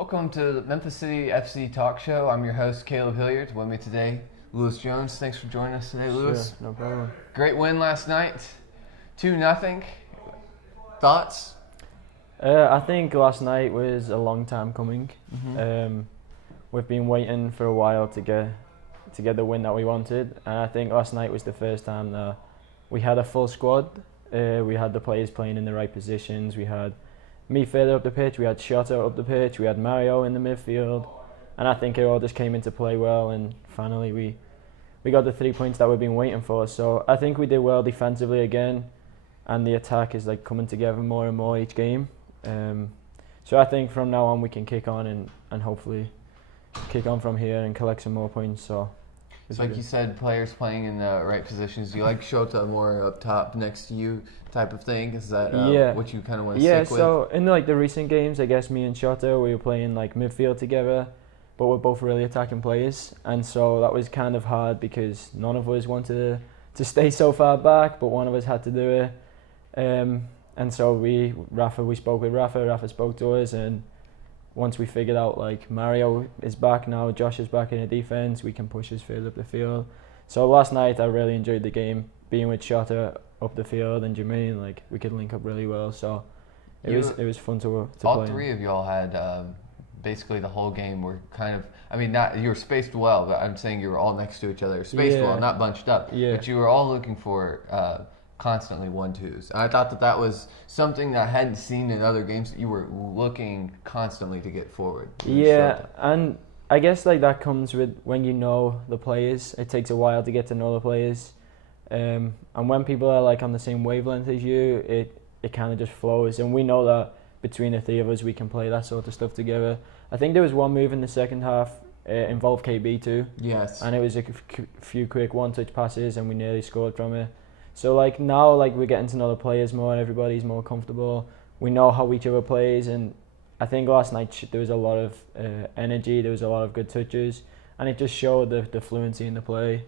Welcome to the Memphis City FC Talk Show. I'm your host, Caleb Hillard. With me today, Lewis Jones. Thanks for joining us today, Lewis. Sure, no problem. Great win last night, 2-0. Thoughts? I think last night was a long time coming. We've been waiting for a while to get the win that we wanted, and I think last night was the first time that we had a full squad. We had the players playing in the right positions. We had me further up the pitch, we had Shota up the pitch, we had Mario in the midfield, and I think it all just came into play well, and finally we got the 3 points that we've been waiting for. So I think we did well defensively again, and the attack is like coming together more and more each game. So I think from now on we can kick on and hopefully kick on from here and collect some more points. So it's like you said, players playing in the right positions. Do you like Shota more up top next to you type of thing? Is that what you kind of want to stick with? Yeah, so in like the recent games, I guess me and Shota, we were playing like midfield together, but we're both really attacking players. And so that was kind of hard because none of us wanted to stay so far back, but one of us had to do it. And so we spoke with Rafa spoke to us, and once we figured out like Mario is back now, Josh is back in the defense, we can push us further up the field. So last night I really enjoyed the game, being with Shota up the field and Jermaine, like we could link up really well. So it was fun to all play. All three of y'all had basically the whole game were kind of, I mean, not you were spaced well, but I'm saying you were all next to each other, spaced well, not bunched up. Yeah. But you were all looking for constantly 1-2s. And I thought that was something that I hadn't seen in other games, that you were looking constantly to get forward. Yeah, and I guess like that comes with when you know the players. It takes a while to get to know the players. And when people are like on the same wavelength as you, it kind of just flows. And we know that between the three of us, we can play that sort of stuff together. I think there was one move in the second half, involved KB too. Yes. And it was a few quick one-touch passes, and we nearly scored from it. So like now, like we're getting to know the players more, and everybody's more comfortable. We know how each other plays, and I think last night there was a lot of energy. There was a lot of good touches, and it just showed the fluency in the play.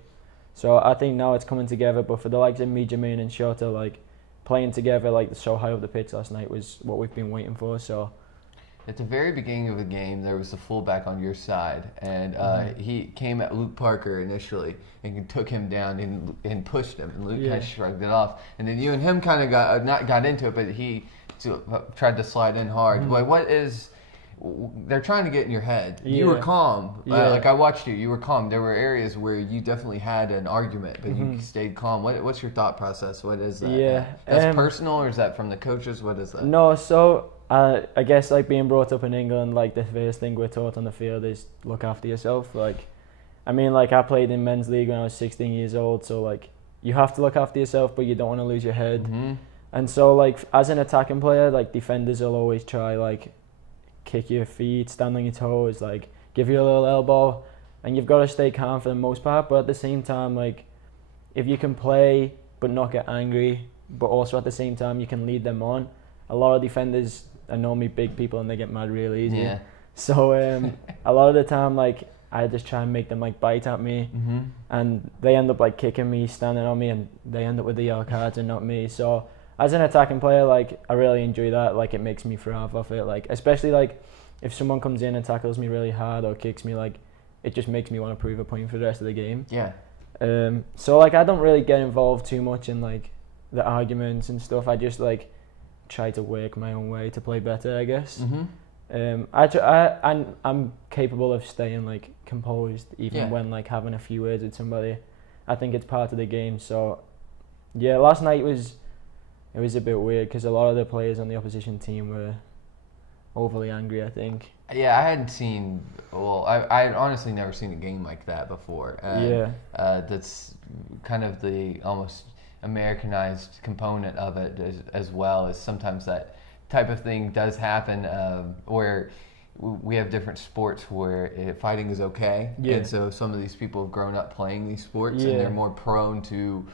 So I think now it's coming together. But for the likes of me, Jermaine, and Shota, like playing together like so high up the pitch last night was what we've been waiting for. So. At the very beginning of the game, there was a fullback on your side, and he came at Luke Parker initially and took him down and pushed him, and Luke kind of shrugged it off. And then you and him kind of got into it, but he tried to slide in hard. Like, they're trying to get in your head. You were calm. Like I watched you. You were calm. There were areas where you definitely had an argument, but you stayed calm. What's your thought process? What is that? Yeah. That's personal, or is that from the coaches? What is that? No, so I guess like being brought up in England, like the first thing we're taught on the field is look after yourself. Like, I mean, like I played in men's league when I was 16 years old, so like you have to look after yourself, but you don't want to lose your head. And so like as an attacking player, like defenders will always try like kick your feet, stand on your toes, like give you a little elbow, and you've got to stay calm for the most part. But at the same time, like if you can play but not get angry, but also at the same time you can lead them on. A lot of defenders are normally big people and they get mad real easy. Yeah. So a lot of the time, like I just try and make them like bite at me, and they end up like kicking me, standing on me, and they end up with the yellow cards and not me. So as an attacking player, like I really enjoy that. Like it makes me thrive off it. Like especially like if someone comes in and tackles me really hard or kicks me, like it just makes me want to prove a point for the rest of the game. Yeah. So like I don't really get involved too much in like the arguments and stuff. I just like try to work my own way to play better, I guess. I'm capable of staying like composed even when like having a few words with somebody. I think it's part of the game. So yeah, last night was a bit weird because a lot of the players on the opposition team were overly angry, I think. Yeah, I hadn't seen. Well, I had honestly never seen a game like that before. That's kind of the almost Americanized component of it as well, as sometimes that type of thing does happen where we have different sports where fighting is okay, and so some of these people have grown up playing these sports and they're more prone to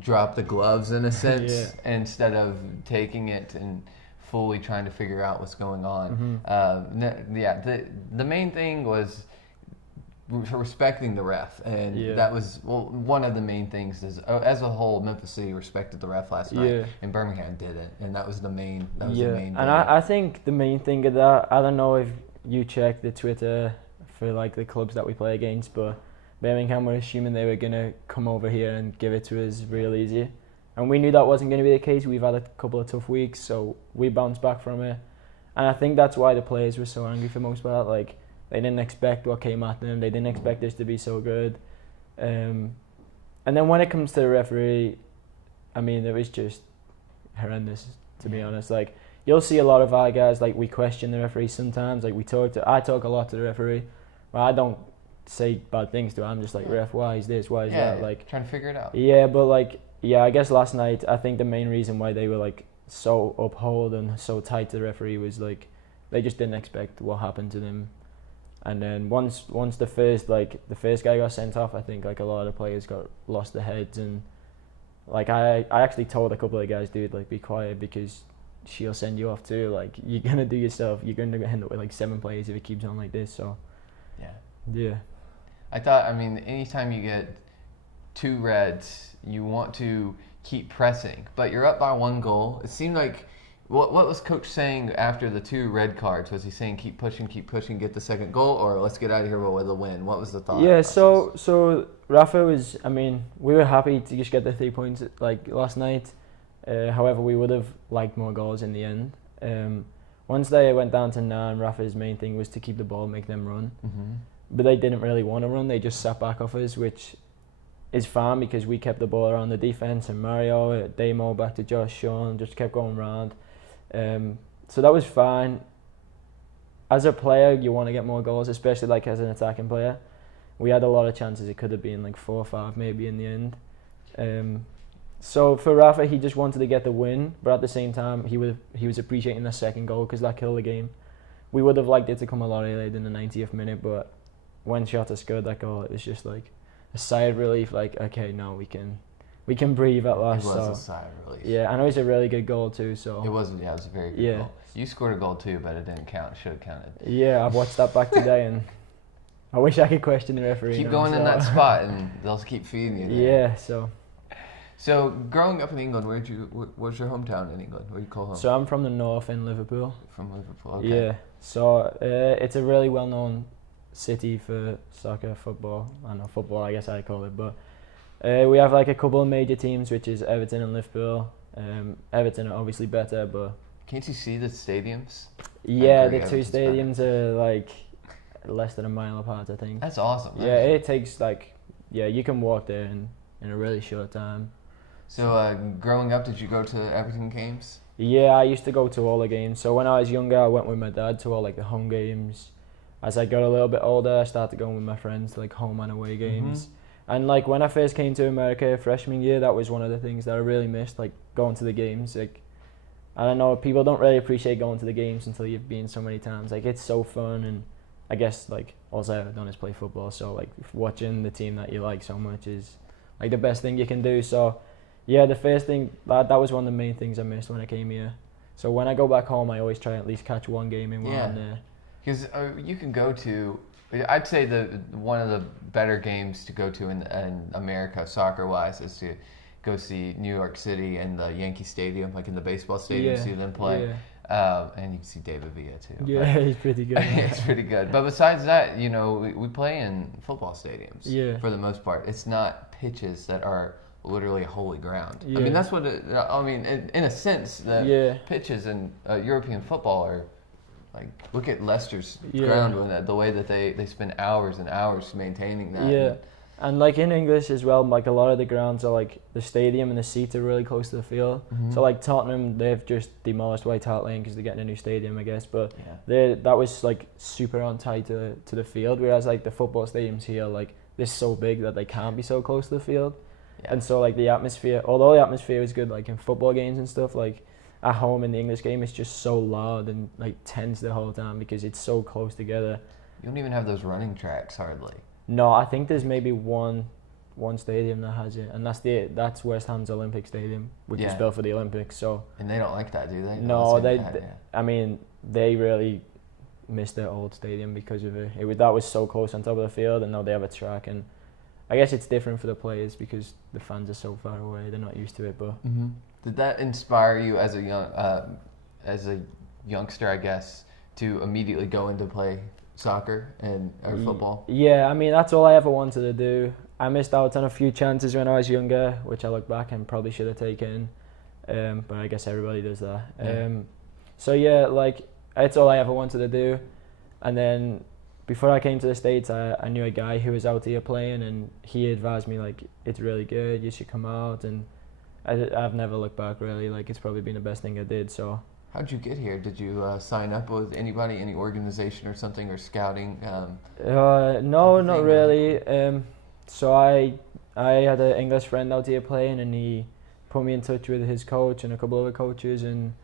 drop the gloves in a sense instead of taking it and fully trying to figure out what's going on. The main thing was respecting the ref, and that was one of the main things. Is as a whole, Memphis City respected the ref last night, and Birmingham didn't, and that was the main. The main and I think the main thing of that, I don't know if you check the Twitter for like the clubs that we play against, but Birmingham were assuming they were gonna come over here and give it to us real easy, and we knew that wasn't gonna be the case. We've had a couple of tough weeks, so we bounced back from it, and I think that's why the players were so angry for the most part. Like, they didn't expect what came at them. They didn't expect us to be so good, and then when it comes to the referee, I mean, it was just horrendous, to be honest. Like, you'll see a lot of our guys, like, we question the referee sometimes. Like, I talk a lot to the referee, but I don't say bad things to him. I'm just like, ref, why is this, why is that? Like, trying to figure it out. Yeah, but like, I guess last night, I think the main reason why they were like so uphold and so tight to the referee was like, they just didn't expect what happened to them. And then once the first guy got sent off, I think like a lot of the players lost their heads, and like I actually told a couple of guys, dude, like, be quiet, because she'll send you off too. Like, you're gonna do yourself. You're gonna end up with like 7 players if it keeps on like this. So yeah. I mean, anytime you get 2 reds, you want to keep pressing, but you're up by 1 goal. It seemed like, what was Coach saying after the 2 red cards? Was he saying keep pushing, get the 2nd goal, or let's get out of here with a win? What was the thought? Yeah, so Rafa was, I mean, we were happy to just get the 3 points like last night. However, we would have liked more goals in the end. Once they went down to 9, Rafa's main thing was to keep the ball, make them run. Mm-hmm. But they didn't really want to run. They just sat back off us, which is fine because we kept the ball around the defence, and Mario, Damo, back to Josh, Sean, just kept going round. So that was fine. As a player, you want to get more goals, especially like as an attacking player. We had a lot of chances. It could have been like 4 or 5 maybe in the end. So for Rafa, he just wanted to get the win, but at the same time, he was appreciating the 2nd goal because that killed the game. We would have liked it to come a lot earlier than the 90th minute, but when Shota scored that goal, it was just like a sigh of relief. Like, okay, now we can breathe at last. It was a sigh of relief. Yeah, and it was a really good goal too. So it was a very good goal. You scored a goal too, but it didn't count. It should have counted. Yeah, I've watched that back today, and I wish I could question the referee. Keep going in that spot, and they'll keep feeding you there. Yeah, So growing up in England, where's your hometown in England? Where do you call home? So I'm from the north in Liverpool. From Liverpool, okay. Yeah, so it's a really well-known city for soccer, football. I know football, I guess I'd call it, but we have like a couple of major teams, which is Everton and Liverpool. Everton are obviously better, but... Can't you see the stadiums? Yeah, the 2 stadiums are like less than a mile apart, I think. That's awesome. Yeah, it takes like, you can walk there in a really short time. So growing up, did you go to Everton games? Yeah, I used to go to all the games. So when I was younger, I went with my dad to all like the home games. As I got a little bit older, I started going with my friends to like home and away games. Mm-hmm. And like when I first came to America freshman year, that was one of the things that I really missed, like going to the games. Like, I don't know, people don't really appreciate going to the games until you've been so many times. Like, it's so fun, and I guess like all I've ever done is play football. So like watching the team that you like so much is like the best thing you can do. So yeah, the first thing, that was one of the main things I missed when I came here. So when I go back home, I always try to at least catch 1 game in while I'm there. Because you can go to, I'd say one of the better games to go to in America, soccer-wise, is to go see New York City and the Yankee Stadium, like in the baseball stadium, see them play. Yeah. And you can see David Villa too. Yeah, he's pretty good. He's pretty good. But besides that, we play in football stadiums for the most part. It's not pitches that are literally holy ground. Yeah. I mean, that's what in a sense, the pitches in European football are like, look at Leicester's ground with the way that they spend hours and hours maintaining that. Yeah. And like in English as well, like a lot of the grounds are like the stadium and the seats are really close to the field. Mm-hmm. So like Tottenham, they've just demolished White Hart Lane because they're getting a new stadium, I guess. But that was like super on tight to the field, whereas like the football stadiums here, like they're so big that they can't be so close to the field. Yeah. And so like the atmosphere, although the atmosphere is good like in football games and stuff, like at home in the English game, it's just so loud and like tense the whole time because it's so close together. You don't even have those running tracks hardly. No, I think there's maybe one stadium that has it, and that's West Ham's Olympic Stadium, which is built for the Olympics. So. And they don't like that, do they? No, I mean, they really missed their old stadium because of it. That was so close on top of the field, and now they have a track, and I guess it's different for the players because the fans are so far away; they're not used to it. But did that inspire you as a youngster, I guess, to immediately go into play soccer or football? Yeah, I mean, that's all I ever wanted to do. I missed out on a few chances when I was younger, which I look back and probably should have taken. But I guess everybody does that. Yeah. So yeah, like it's all I ever wanted to do. And then before I came to the States, I knew a guy who was out here playing, and he advised me like, it's really good, you should come out. And I've never looked back really. Like it's probably been the best thing I did. So. How'd you get here? Did you sign up with anybody, any organization or something, or scouting? No, not really. So I had an English friend out here playing, and he put me in touch with his coach and a couple other coaches, and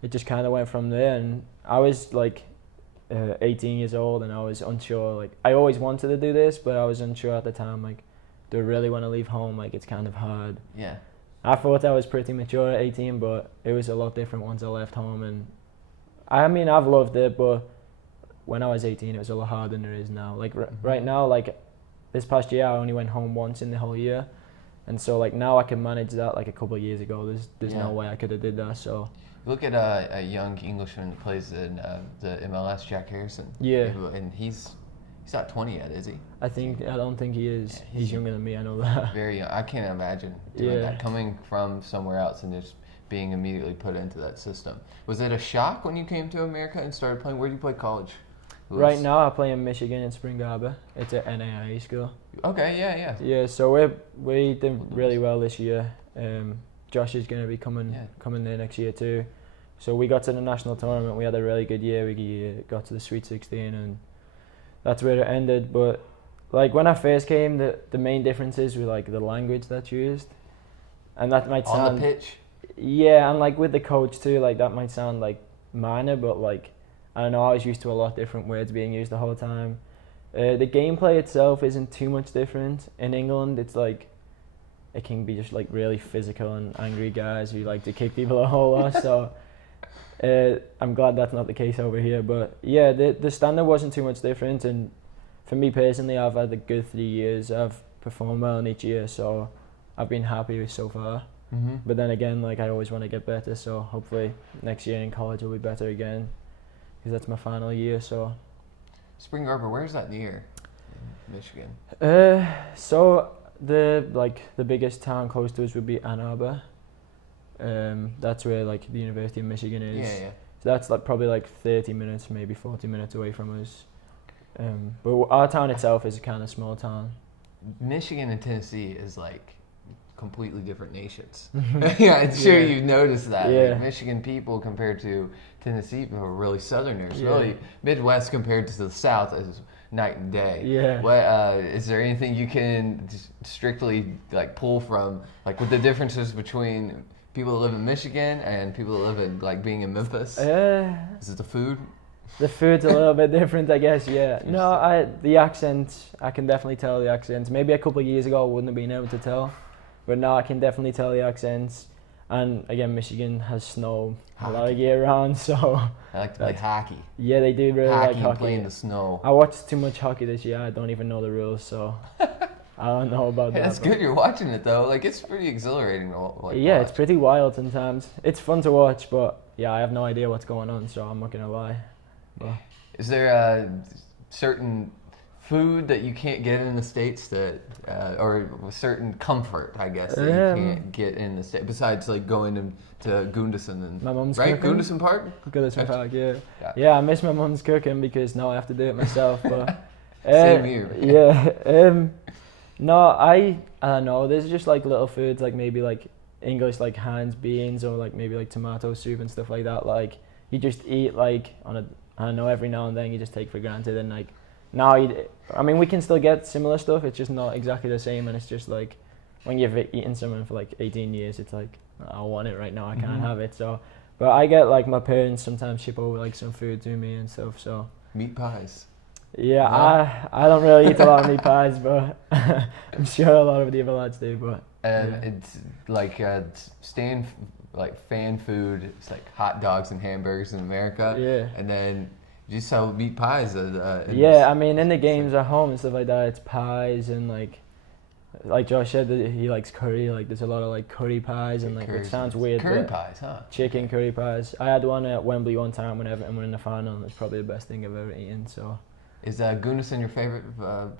it just kind of went from there. And I was like 18 years old, and I was unsure. Like I always wanted to do this, but I was unsure at the time. Like, do I really want to leave home? Like it's kind of hard. Yeah. I thought I was pretty mature at 18, but it was a lot different once I left home. And I mean, I've loved it, but when I was 18, it was a lot harder than it is now. Like right now, like this past year, I only went home once in the whole year, and so like now I can manage that. Like a couple of years ago, there's no way I could have did that. So look at a young Englishman that plays in the MLS, Jack Harrison. Yeah, and he's not 20 yet, is he? I don't think he is. Yeah, he's younger than me. I know that. Very young. I can't imagine doing that, coming from somewhere else and just being immediately put into that system. Was it a shock when you came to America and started playing? Where did you play college? Right now, I play in Michigan in Spring Arbor. It's an NAIA school. Okay, yeah. Yeah, so we did really well this year. Josh is going to be coming there next year too. So we got to the national tournament. We had a really good year. We got to the Sweet 16, and that's where it ended. But like when I first came, the main differences were like the language that's used, and that might sound on the pitch. Yeah, and like with the coach too, like that might sound like minor, but like I don't know, I was used to a lot of different words being used the whole time. The gameplay itself isn't too much different. In England, it's like it can be just like really physical and angry guys who like to kick people a whole lot. So I'm glad that's not the case over here. But yeah, the standard wasn't too much different, and for me personally, I've had a good 3 years. I've performed well in each year, so I've been happy with so far. Mm-hmm. But then again, like I always want to get better, so hopefully next year in college will be better again, because that's my final year. So Spring Arbor, where's that near? Michigan. So the biggest town close to us would be Ann Arbor. That's where like the University of Michigan is. Yeah. So that's like probably like 30 minutes, maybe 40 minutes away from us. But our town itself is a kind of small town. Michigan and Tennessee is like completely different nations. Yeah, I'm sure you've noticed that. Yeah. Like Michigan people compared to Tennessee people are really Southerners. Yeah. Really, Midwest compared to the South is night and day. Yeah. What is there anything you can strictly like pull from, like with the differences between people that live in Michigan and people that live in like being in Memphis? Is it the food? The food's a little bit different, I guess. Yeah. No, the accent, I can definitely tell the accents. Maybe a couple of years ago I wouldn't have been able to tell, but now I can definitely tell the accents. And again, Michigan has snow a lot of year round, so I like to play hockey. Yeah, they do really like hockey. Play in the snow. I watched too much hockey this year. I don't even know the rules, so I don't know about that. That's good. You're watching it though. Like it's pretty exhilarating to watch. It's pretty wild sometimes. It's fun to watch, but yeah, I have no idea what's going on, so I'm not gonna lie. But is there a certain food that you can't get in the States that, or a certain comfort, I guess, that you can't get in the States, besides like going to Gunderson and my mom's right? cooking. Gunderson Park? Gunderson Park, yeah. Yeah, I miss my mom's cooking because now I have to do it myself. But same here. Yeah. No, I don't know. There's just like little foods, like maybe like English like Heinz beans, or like maybe like tomato soup and stuff like that. Like you just eat like I don't know, every now and then you just take for granted, and like now I mean, we can still get similar stuff, it's just not exactly the same, and it's just like when you've eaten something for like 18 years, it's like, I want it right now, I can't have it. So, but I get like my parents sometimes ship over like some food to me and stuff, so. Meat pies. Yeah, no? I don't really eat a lot of meat pies, but I'm sure a lot of the other lads do, but. It's like fan food, it's like hot dogs and hamburgers in America. Yeah. And then you sell meat pies. I mean, in the games at home and stuff like that, it's pies and like like Josh said, that he likes curry. Like there's a lot of like curry pies and like it sounds weird. Curry pies, huh? Chicken curry pies. I had one at Wembley one time when Everton were in the final. It's probably the best thing I've ever eaten. So. Is Goodison your favorite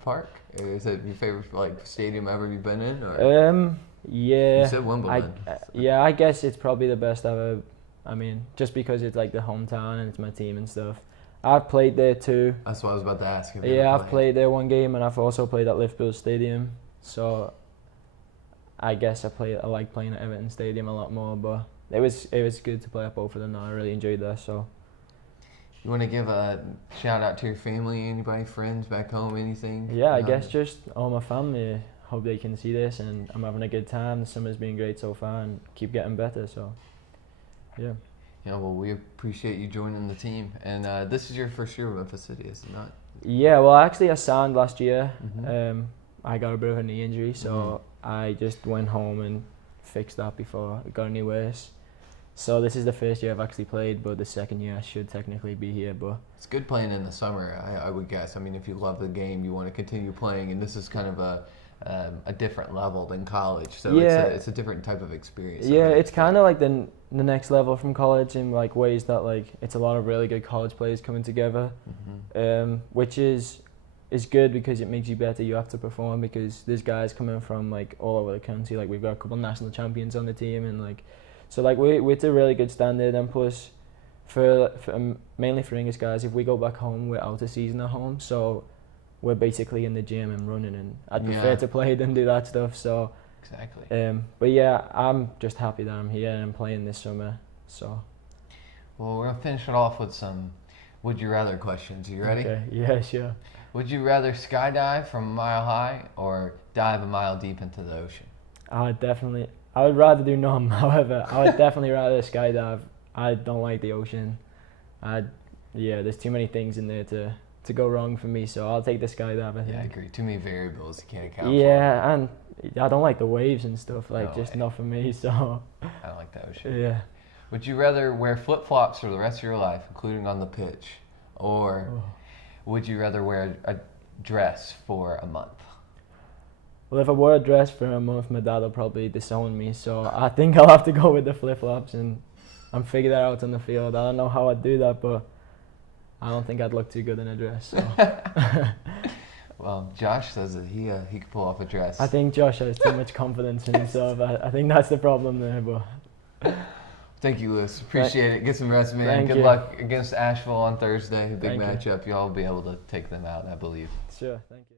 park? Or is it your favorite like stadium ever you've been in? Or? Yeah. You said Wimbledon. Yeah, I guess it's probably the best I've ever. I mean, just because it's like the hometown and it's my team and stuff. I've played there too. That's what I was about to ask. Yeah, I've played there one game, and I've also played at Liverpool Stadium. So, I guess I like playing at Everton Stadium a lot more. But it was good to play at both of them. I really enjoyed that. So. You want to give a shout out to your family, anybody, friends back home, anything? Yeah, I guess just all my family. Hope they can see this, and I'm having a good time. The summer's been great so far, and keep getting better. So, yeah. Yeah, well, we appreciate you joining the team. And this is your first year with Memphis City, is it not? Yeah, well, actually, I signed last year. I got a bit of a knee injury, so I just went home and fixed that before it got any worse. So this is the first year I've actually played, but the second year I should technically be here. But it's good playing in the summer, I would guess. I mean, if you love the game, you want to continue playing, and this is kind of a different level than college, so yeah. It's a different type of experience. Yeah, it's kind of like the next level from college in like ways that like it's a lot of really good college players coming together, which is good because it makes you better. You have to perform because there's guys coming from like all over the country. Like we've got a couple of national champions on the team, and like so like we're at a really good standard. And plus, for mainly for English guys, if we go back home, we're out of season at home, so. We're basically in the gym and running, and I'd prefer to play than do that stuff. So exactly. But yeah, I'm just happy that I'm here and I'm playing this summer. So. Well, we're gonna finish it off with some would you rather questions. Are you ready? Okay. Yeah, sure. Would you rather skydive from a mile high or dive a mile deep into the ocean? I would rather do none. However, I would definitely rather skydive. I don't like the ocean. There's too many things in there to go wrong for me, so I'll take the skydive, I think. Yeah, I agree. Too many variables you can't account for. Yeah, and I don't like the waves and stuff, not for me, so. I don't like the ocean. Yeah. Would you rather wear flip-flops for the rest of your life, including on the pitch, or would you rather wear a dress for a month? Well, if I wore a dress for a month, my dad will probably disown me, so I think I'll have to go with the flip-flops, and I'm figuring that out on the field. I don't know how I'd do that, but I don't think I'd look too good in a dress. So. Well, Josh says that he could pull off a dress. I think Josh has too much confidence in himself. I think that's the problem there. But thank you, Lewis. Appreciate it. Get some rest, man. Good luck against Asheville on Thursday. Big matchup. Y'all will be able to take them out, I believe. Sure. Thank you.